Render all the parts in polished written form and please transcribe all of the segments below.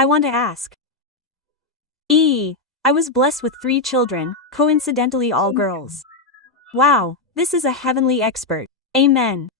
I want to ask. I was blessed with 3 children, coincidentally all girls. Wow, this is a heavenly expert. Amen.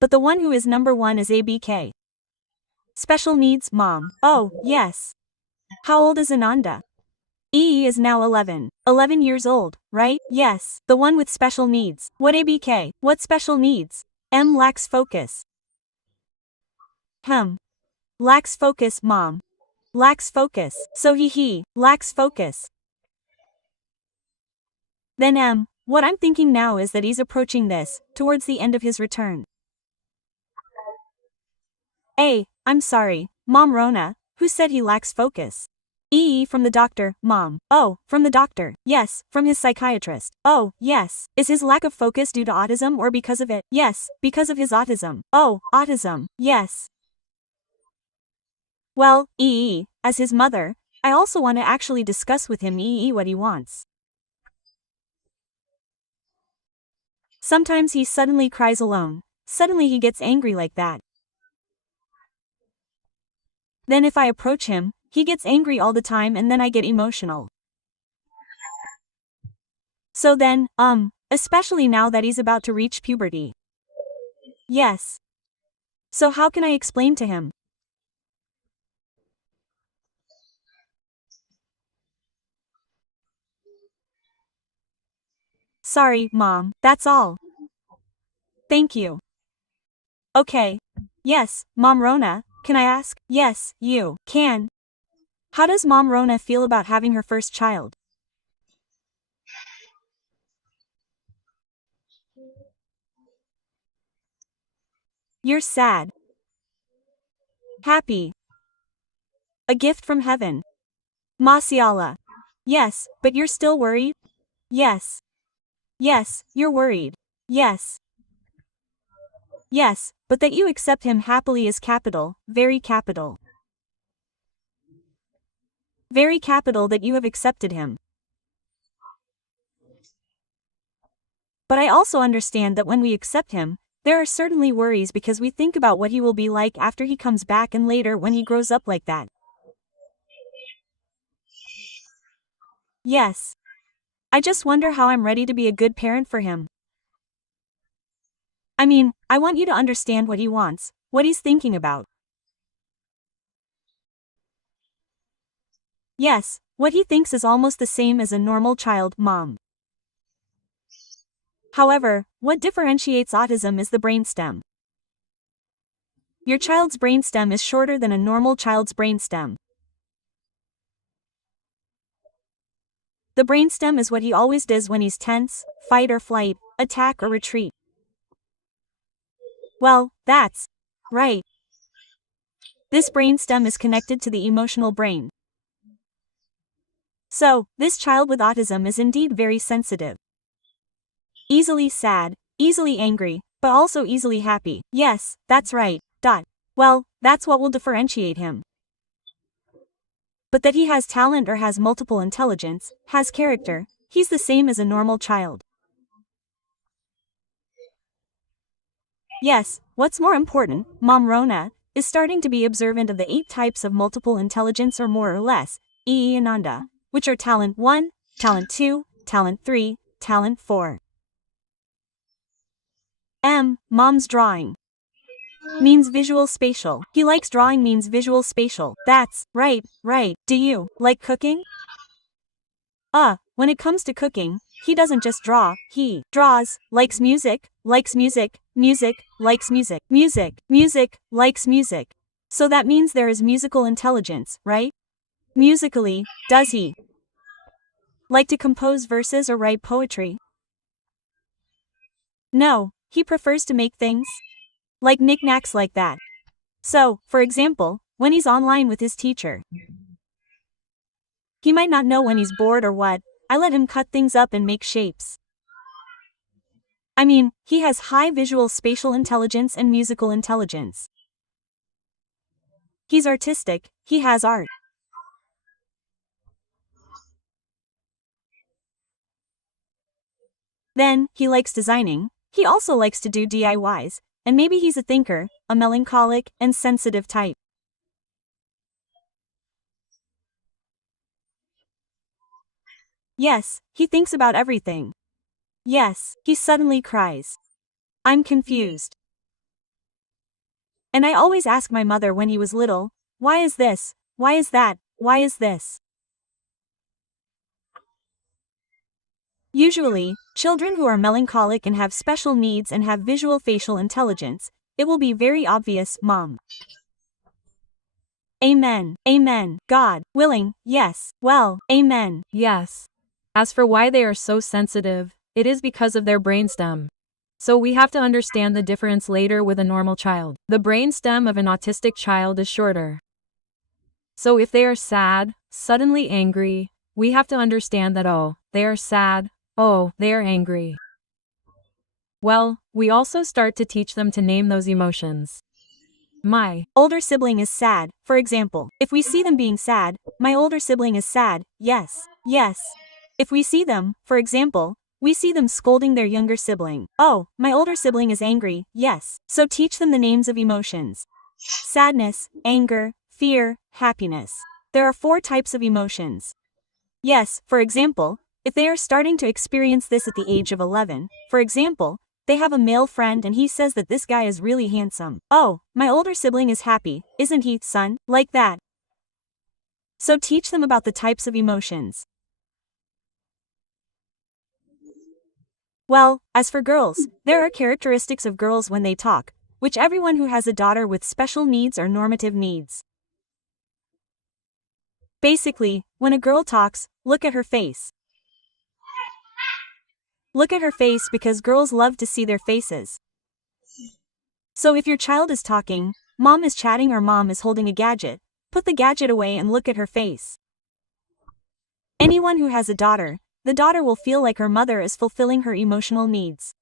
But the one who is number 1 is ABK. Special needs, mom. Oh, yes. How old is Ananda? Is now 11. 11 years old, right? Yes. The one with special needs. What ABK? What special needs? M lacks focus. Lacks focus, mom. Lacks focus. So he lacks focus. Then M, what I'm thinking now is that he's approaching this, towards the end of his return. I'm sorry, Mom Rona, who said he lacks focus? From the doctor, Mom. Oh, from the doctor. Yes, from his psychiatrist. Oh, yes. Is his lack of focus due to autism or because of it? Yes, because of his autism. Oh, autism, yes. Well, as his mother, I also want to actually discuss with him what he wants. Sometimes he suddenly cries alone. Suddenly he gets angry like that. Then if I approach him, he gets angry all the time and then I get emotional. So then, especially now that he's about to reach puberty. Yes. So how can I explain to him? Sorry, Mom, that's all. Thank you. Okay. Yes, Mom Rona, can I ask? Yes, you can. How does Mom Rona feel about having her first child? You're sad. Happy. A gift from heaven. Mashallah. Yes, but you're still worried? Yes. Yes, you're worried. Yes. Yes, but that you accept him happily is capital, very capital. Very capital that you have accepted him. But I also understand that when we accept him, there are certainly worries because we think about what he will be like after he comes back and later when he grows up like that. Yes. I just wonder how I'm ready to be a good parent for him. I mean, I want you to understand what he wants, what he's thinking about. Yes, what he thinks is almost the same as a normal child, Mom. However, what differentiates autism is the brainstem. Your child's brainstem is shorter than a normal child's brainstem. The brainstem is what he always does when he's tense, fight or flight, attack or retreat. Well, that's right. This brainstem is connected to the emotional brain. So, this child with autism is indeed very sensitive. Easily sad, easily angry, but also easily happy. Yes, that's right. Well, that's what will differentiate him. But that he has talent or has multiple intelligence, has character, he's the same as a normal child. Yes, what's more important, Mom Rona, is starting to be observant of the 8 types of multiple intelligence or more or less, Ananda, which are talent 1, talent 2, talent 3, talent 4. Mom's drawing. Means visual spatial. He likes drawing means visual spatial. That's right. Do you like cooking? When it comes to cooking, he doesn't just draw, he draws, likes music, likes music, likes music, likes music. So that means there is musical intelligence, right? Musically, does he like to compose verses or write poetry? No, he prefers to make things like knickknacks like that. So, for example, when he's online with his teacher, he might not know when he's bored or what, I let him cut things up and make shapes. I mean, he has high visual spatial intelligence and musical intelligence. He's artistic, he has art. Then, he likes designing, he also likes to do DIYs, and maybe he's a thinker, a melancholic and sensitive type. Yes, he thinks about everything. Yes, he suddenly cries. I'm confused. And I always ask my mother when he was little, why is this? Why is that? Why is this? Usually, children who are melancholic and have special needs and have visual facial intelligence, it will be very obvious, Mom. Amen. Amen. God willing, yes. Well, amen. Yes. As for why they are so sensitive, it is because of their brainstem. So we have to understand the difference later with a normal child. The brainstem of an autistic child is shorter. So if they are sad, suddenly angry, we have to understand that they are sad, they are angry. Well, we also start to teach them to name those emotions. My older sibling is sad, for example. If we see them being sad, my older sibling is sad, yes, yes. If we see them, for example, we see them scolding their younger sibling. Oh, my older sibling is angry, yes. So teach them the names of emotions. Sadness, anger, fear, happiness. There are 4 types of emotions. Yes, for example, if they are starting to experience this at the age of 11, for example, they have a male friend and he says that this guy is really handsome. Oh, my older sibling is happy, isn't he, son? Like that. So teach them about the types of emotions. Well, as for girls, there are characteristics of girls when they talk, which everyone who has a daughter with special needs or normative needs. Basically, when a girl talks, look at her face. Look at her face because girls love to see their faces. So if your child is talking, mom is chatting or mom is holding a gadget, put the gadget away and look at her face. Anyone who has a daughter, the daughter will feel like her mother is fulfilling her emotional needs.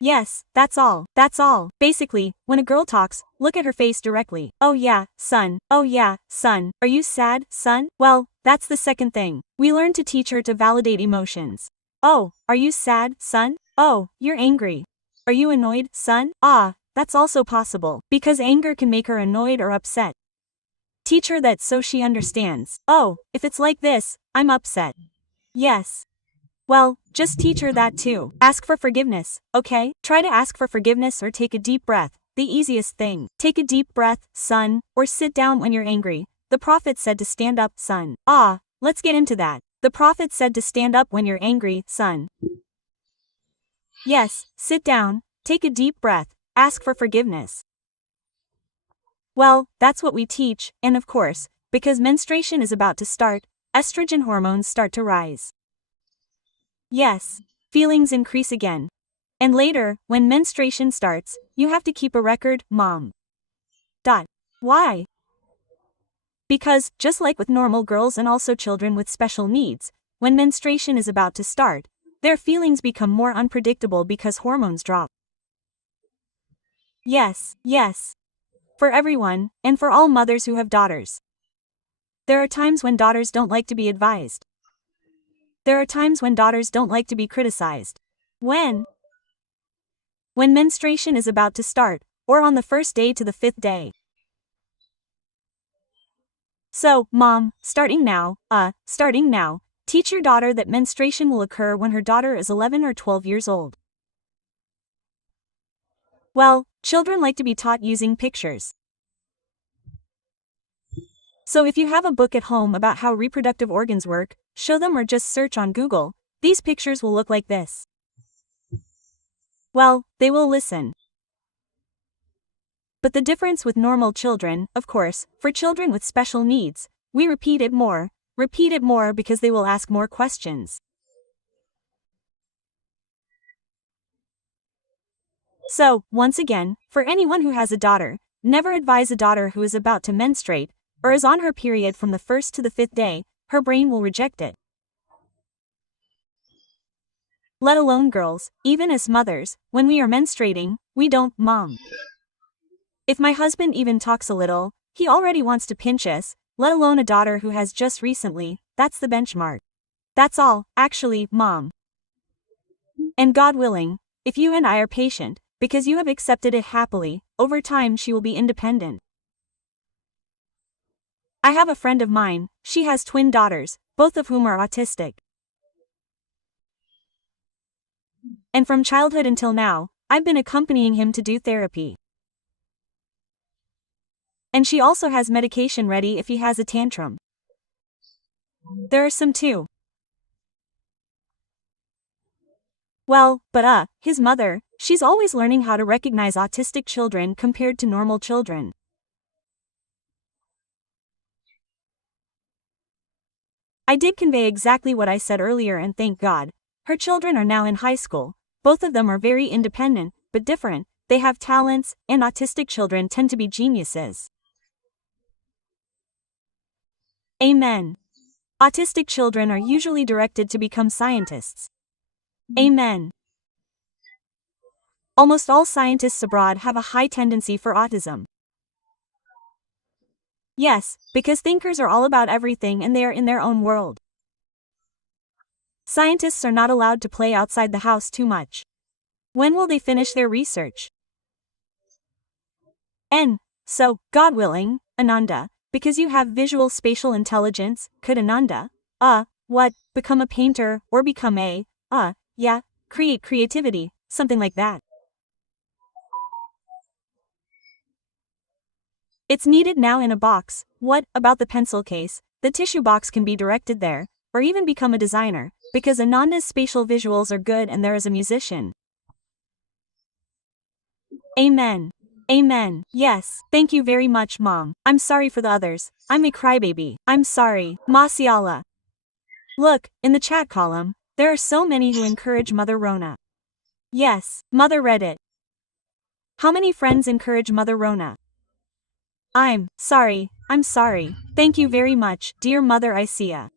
Yes, that's all. That's all. Basically, when a girl talks, look at her face directly. Oh yeah, son. Oh yeah, son. Are you sad, son? Well, that's the second thing. We learn to teach her to validate emotions. Oh, are you sad, son? Oh, you're angry. Are you annoyed, son? Ah, that's also possible, because anger can make her annoyed or upset. Teach her that so she understands. Oh, if it's like this, I'm upset. Yes. Well, just teach her that too. Ask for forgiveness, okay? Try to ask for forgiveness or take a deep breath, the easiest thing. Take a deep breath, son, or sit down when you're angry. The Prophet said to stand up, son. Ah, let's get into that. The Prophet said to stand up when you're angry, son. Yes, sit down, take a deep breath, ask for forgiveness. Well, that's what we teach, and of course, because menstruation is about to start, estrogen hormones start to rise. Yes, feelings increase again. And later, when menstruation starts, you have to keep a record, mom. Why? Because, just like with normal girls and also children with special needs, when menstruation is about to start, their feelings become more unpredictable because hormones drop. Yes, yes. For everyone, and for all mothers who have daughters. There are times when daughters don't like to be advised. There are times when daughters don't like to be criticized. When menstruation is about to start, or on the first day to the 5th day. So, mom, starting now, teach your daughter that menstruation will occur when her daughter is 11 or 12 years old. Well, children like to be taught using pictures. So if you have a book at home about how reproductive organs work, show them or just search on Google. These pictures will look like this. Well, they will listen. But the difference with normal children, of course, for children with special needs, we repeat it more because they will ask more questions. So, once again, for anyone who has a daughter, never advise a daughter who is about to menstruate, or is on her period from the 1st to the 5th day, her brain will reject it. Let alone girls, even as mothers, when we are menstruating, we don't, mom. If my husband even talks a little, he already wants to pinch us, let alone a daughter who has just recently, that's the benchmark. That's all, actually, mom. And God willing, if you and I are patient, because you have accepted it happily, over time she will be independent. I have a friend of mine, she has twin daughters, both of whom are autistic. And from childhood until now, I've been accompanying him to do therapy. And she also has medication ready if he has a tantrum. There are some too. Well, but his mother, she's always learning how to recognize autistic children compared to normal children. I did convey exactly what I said earlier, and thank God. Her children are now in high school. Both of them are very independent, but different. They have talents, and autistic children tend to be geniuses. Amen. Autistic children are usually directed to become scientists. Amen. Almost all scientists abroad have a high tendency for autism. Yes, because thinkers are all about everything and they are in their own world. Scientists are not allowed to play outside the house too much. When will they finish their research? So, God willing, Ananda, because you have visual spatial intelligence, could Ananda, become a painter, or become create creativity, something like that. It's needed now in a box. What about the pencil case? The tissue box can be directed there, or even become a designer, because Ananda's spatial visuals are good and there is a musician. Amen. Amen. Yes, thank you very much, Mom. I'm sorry for the others. I'm a crybaby. I'm sorry. Masiala. Look, in the chat column, there are so many who encourage Mother Rona. Yes, Mother read it. How many friends encourage Mother Rona? I'm sorry. Thank you very much, dear Mother Isaiah.